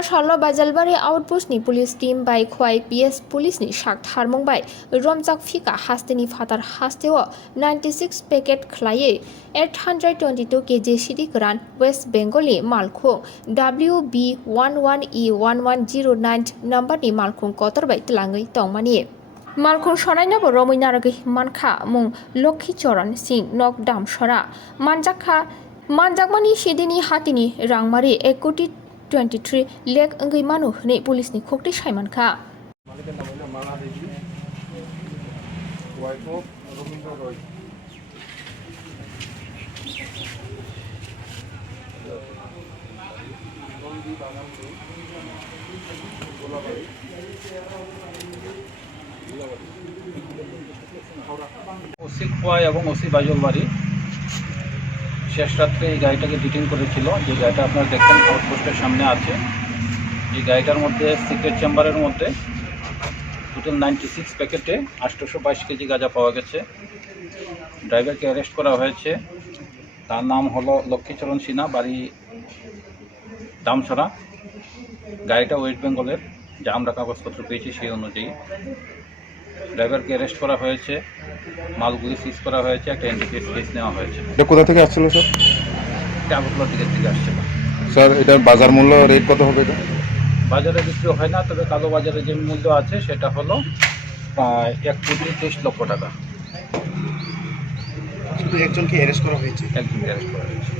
Salo Bajalbari Outpost ni Police Team by Khowai PS Police ni Shak Tharmung by Romjakha Fika Hasteni Fatar Hasteo 96 packet Khai 822 kg Sidhi Gran West Bengali Malkhung WB11E1109 number ni Malkhung Kotoro by Tlangai Tongmani Malkhung Sonainabo Rominaragi Mankha Mung Lokhichoran Singh Nok Dam Shora Manjakha Manjakmani Sidhi Hatini Rangmari 123 lakh Angai Manu ni Police ni Khokti Mankha OC Khowai এবং OC বাজলবাড়ি শেষ রাত্রে এই গাড়িটাকে detain করেছিল। যে গাড়িটা আপনারা দেখছেন আউটপোস্টের সামনে আছে। এই গাড়িটার মধ্যে সিক্রেট চেম্বারের মধ্যে টোটাল 96 প্যাকেটে 822 কেজি গাঁজা পাওয়া গেছে। ড্রাইভারকে অ্যারেস্ট করা হয়েছে। তার নাম হলো লক্ষ্মীচরণ সিনহা, বাড়ি দামছড়া। গাড়িটা ওয়েস্ট বেঙ্গলের, যা আমরা কাগজপত্র পেয়েছি সেই অনুযায়ী। ড্রাইভারকে অ্যারেস্ট করা হয়েছে, মালগুলি সিজ করা হয়েছে, একটা এনডিপিএস কেস নেওয়া হয়েছে। এটা কোথা থেকে আসছিল স্যার? এটা আগরতলা দিকের দিকে আসছিল। স্যার এটার বাজার মূল্য রেট কত হবে? এটা বাজারে বিক্রি হয় না, তবে কালো বাজারে যে মূল্য আছে সেটা হলো প্রায় 1,23,00,000 টাকা। শুধু একজনকে অ্যারেস্ট করা হয়েছে? একজনকে অ্যারেস্ট করা হয়েছে।